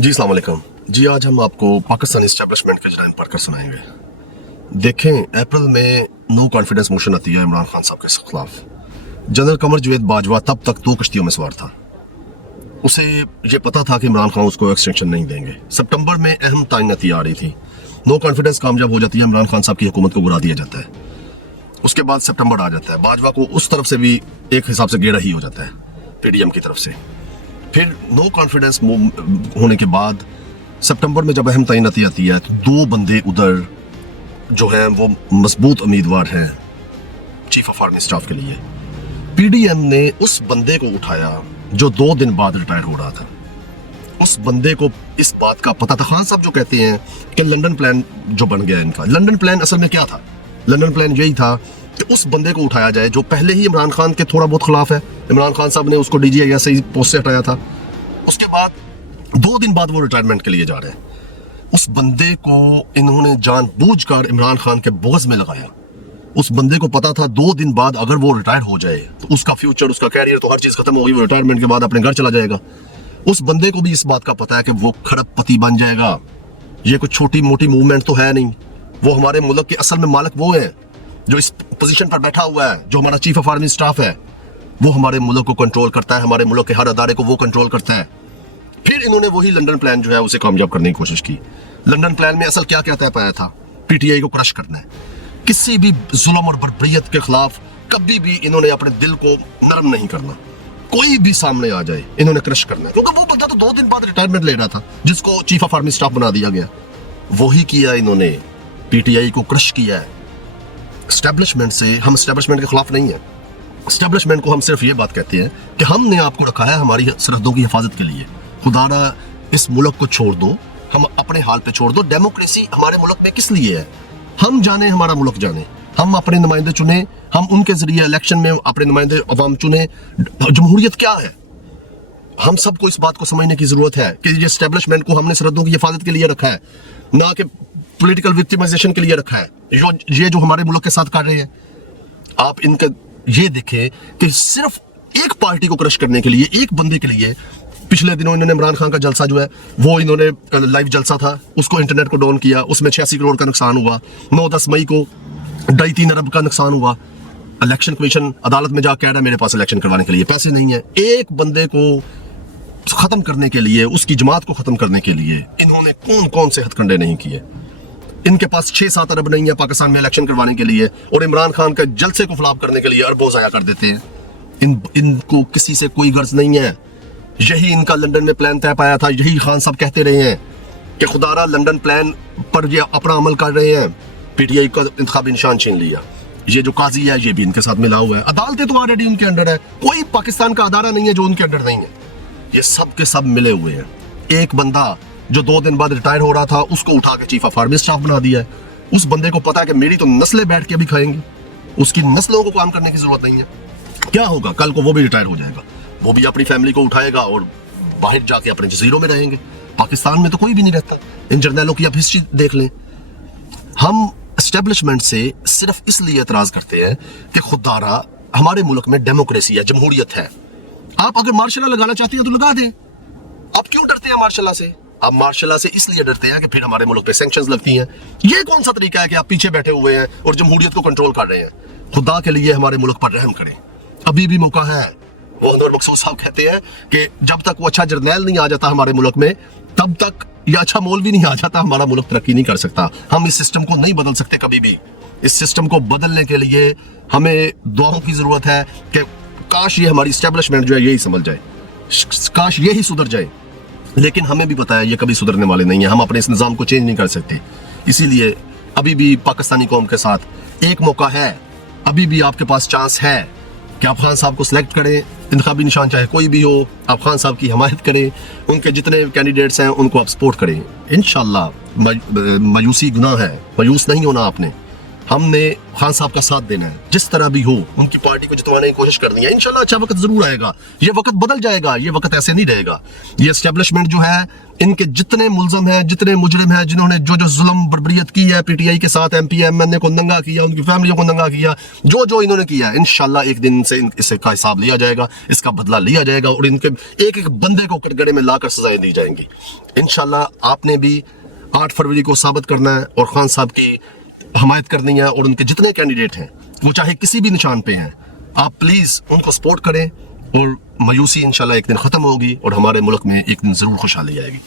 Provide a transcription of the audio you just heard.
जी अस्सलाम वालेकुम जी। आज हम आपको पाकिस्तानी इस्टेब्लिशमेंट के जराइम पढ़कर सुनाएंगे। देखें, अप्रैल में नो कॉन्फिडेंस मोशन आती है इमरान खान साहब के खिलाफ। जनरल कमर जवेद बाजवा तब तक 2 कश्तियों में सवार था। उसे ये पता था कि इमरान खान उसको एक्सटेंशन नहीं देंगे। सितंबर में अहम तैनाती आ रही थी। नो कॉन्फिडेंस कामयाब हो जाती है, इमरान खान साहब की हुकूमत को गिरा दिया जाता है। उसके बाद सितंबर आ जाता है, बाजवा को उस तरफ से भी एक हिसाब से गेड़ा ही हो जाता है, PDM की तरफ से। फिर नो कॉन्फिडेंस होने के बाद सितंबर में जब अहम तैनाती आती है तो 2 बंदे उधर जो हैं वो मजबूत उम्मीदवार हैं चीफ ऑफ आर्मी स्टाफ के लिए। PDM ने उस बंदे को उठाया जो 2 दिन बाद रिटायर हो रहा था। उस बंदे को इस बात का पता था। खान साहब जो कहते हैं कि लंदन प्लान जो बन गया इनका, लंदन प्लान असल में क्या था? लंदन प्लान यही था कि उस बंदे को उठाया जाए जो पहले ही इमरान खान के थोड़ा बहुत खिलाफ है। इमरान खान साहब ने उसको DGI से ही पोस्ट से हटाया था। उसके बाद 2 दिन बाद वो रिटायरमेंट के लिए जा रहे हैं। उस बंदे को इन्होंने जानबूझकर इमरान खान के बोझ में लगाया। उस बंदे को पता था 2 दिन बाद अगर वो रिटायर हो जाए तो उसका फ्यूचर, उसका कैरियर, तो हर चीज खत्म होगी। वो रिटायरमेंट के बाद अपने घर चला जाएगा। उस बंदे को भी इस बात का पता है कि वो खरबपति बन जाएगा। ये कोई छोटी मोटी मूवमेंट तो है नहीं। वो हमारे मुल्क के असल में मालिक वो है जो इस पोजीशन पर बैठा हुआ है, जो हमारा चीफ ऑफ आर्मी स्टाफ है। वो हमारे मुल्क को कंट्रोल करता है, हमारे मुल्क के हर अदारे को वो कंट्रोल करता है। फिर इन्होंने वही लंदन प्लान जो है उसे कामयाब करने की कोशिश की। लंदन प्लान में असल क्या क्या तय पाया था? PTI को क्रश करना है। किसी भी जुल्म और बर्बरियत के खिलाफ कभी भी इन्होंने अपने दिल को नरम नहीं करना। कोई भी सामने आ जाए इन्होंने क्रश करना है, क्योंकि वो बंदा तो 2 दिन बाद रिटायरमेंट ले रहा था जिसको चीफ ऑफ आर्मी स्टाफ बना दिया गया। वही किया इन्होंने, PTI को क्रश किया है। एस्टेब्लिशमेंट से हम एस्टेब्लिशमेंट के खिलाफ नहीं है। एस्टेब्लिशमेंट को हम सिर्फ ये बात कहते हैं कि हमने आपको रखा है हमारी सरहदों की हिफाजत के लिए। खुदारा इस मुल्क को छोड़ दो, हम अपने हाल पे छोड़ दो। डेमोक्रेसी हमारे मुल्क में किस लिए है? हम जाने, हमारा मुल्क जाने। हम अपने नुमाइंदे चुने, हम उनके जरिए इलेक्शन में अपने नुमाइंदे अवाम चुने। जमहूरियत क्या है? हम सबको इस बात को समझने की जरूरत है कि ये एस्टेब्लिशमेंट को हमने सरहदों की हिफाजत के लिए रखा है, ना कि पॉलिटिकल विक्टिमाइजेशन के लिए रखा है। ये जो हमारे मुल्क के साथ कर रहे हैं, आप इनके ये देखें कि सिर्फ एक पार्टी को क्रश करने के लिए, एक बंदे के लिए पिछले दिनों इन्होंने इमरान खान का जलसा जो है वो इन्होंने लाइव जलसा था, उसको इंटरनेट को डाउन किया। उसमें 86 करोड़ का नुकसान हुआ। 9-10 मई को 2.5-3 अरब का नुकसान हुआ। इलेक्शन कमीशन अदालत में जाकर कह रहा है मेरे पास इलेक्शन करवाने के लिए पैसे नहीं है। एक बंदे को खत्म करने के लिए, उसकी जमात को खत्म करने के लिए इन्होंने कौन कौन से हथकंडे नहीं किए। इनके पास 6-7 अरब नहीं है पाकिस्तान में इलेक्शन करवाने के लिए, और इमरान खान का जलसे को फ्लॉप करने के लिए अरबों जाया कर देते हैं। इनको किसी से कोई गर्ज नहीं है। यही इनका लंदन में प्लान तय पाया था। यही खान साहब कहते रहे हैं कि खुदारा लंदन प्लान पर ये अपना अमल कर रहे हैं। PTI का इंतखाबी निशान छीन लिया। ये जो काजी है ये भी इनके साथ मिला हुआ है। अदालतें तो ऑलरेडी उनके अंडर है। कोई पाकिस्तान का अदारा नहीं है जो उनके अंडर नहीं है। ये सब के सब मिले हुए हैं। एक बंदा जो 2 दिन बाद रिटायर हो रहा था उसको उठा के चीफ ऑफ आर्मी स्टाफ बना दिया है। उस बंदे को पता है कि मेरी तो नस्लें बैठ के अभी खाएंगी, उसकी नस्लों को काम करने की जरूरत नहीं है। क्या होगा? कल को वो भी रिटायर हो जाएगा, वो भी अपनी फैमिली को उठाएगा और बाहर जाके अपने जजीरों में रहेंगे। पाकिस्तान में तो कोई भी नहीं रहता। इन जर्नैलों की आप हिस्ट्री देख लें। हम एस्टेब्लिशमेंट से सिर्फ इसलिए एतराज करते हैं कि खुदारा हमारे मुल्क में डेमोक्रेसी है, जमहूरियत है। आप अगर मार्शल लॉ लगाना चाहते हैं तो लगा दें। आप क्यों डरते हैं मार्शल लॉ से? आप मार्शल लॉ से इसलिए डरते हैं कि फिर हमारे मुल्क पे सैंक्शंस लगती हैं। ये कौन सा तरीका है कि आप पीछे बैठे हुए हैं और जमहूरियत को कंट्रोल कर रहे हैं? खुदा के लिए हमारे मुल्क पर रहम करें, अभी भी मौका है। वो अनवर मकसूद साहब कहते हैं कि जब तक वो अच्छा जर्नैल नहीं आ जाता हमारे मुल्क में, तब तक या अच्छा मौलवी नहीं आ जाता, हमारा मुल्क तरक्की नहीं कर सकता। हम इस सिस्टम को नहीं बदल सकते कभी भी। इस सिस्टम को बदलने के लिए हमें दुआओं की जरूरत है कि काश ये हमारी एस्टेब्लिशमेंट जो है यही समझ जाए, काश यही सुधर जाए। लेकिन हमें भी पता है ये कभी सुधरने वाले नहीं है। हम अपने इस निज़ाम को चेंज नहीं कर सकते। इसीलिए अभी भी पाकिस्तानी कौम के साथ एक मौका है, अभी भी आपके पास चांस है कि आप खान साहब को सिलेक्ट करें। इंतखाबी निशान चाहे कोई भी हो, आप खान साहब की हमायत करें। उनके जितने कैंडिडेट्स हैं उनको आप सपोर्ट करें। इंशाल्लाह मायूसी गुनाह है, मायूस नहीं होना आपने। ہم نے خان صاحب کا ساتھ دینا ہے، جس طرح بھی ہو ان کی پارٹی کو جتوانے کی کوشش کرنی ہے. انشاءاللہ اچھا وقت ضرور آئے گا، یہ وقت بدل جائے گا، یہ وقت ایسے نہیں رہے گا. یہ اسٹیبلشمنٹ جو ہے، ان کے جتنے ملزم ہیں، جتنے مجرم ہیں، جنہوں نے جو ظلم بربریت کی ہے پی ٹی آئی کے ساتھ، ایم پی ایم این اے کو ننگا کیا، ان کی فیملیوں کو ننگا کیا، جو انہوں نے کیا ہے، انشاءاللہ ایک دن سے اس کا حساب لیا جائے گا، اس کا بدلہ لیا جائے گا، اور ان کے ایک ایک بندے کو گڑے میں لا کر سزائیں دی جائیں گی. انشاءاللہ آپ نے بھی 8 فروری کو ثابت کرنا ہے اور خان صاحب کی حمایت کرنی ہے، اور ان کے جتنے کینڈیڈیٹ ہیں وہ چاہے کسی بھی نشان پہ ہیں، آپ پلیز ان کو سپورٹ کریں، اور مایوسی انشاءاللہ ایک دن ختم ہوگی اور ہمارے ملک میں ایک دن ضرور خوشحالی آئے گی.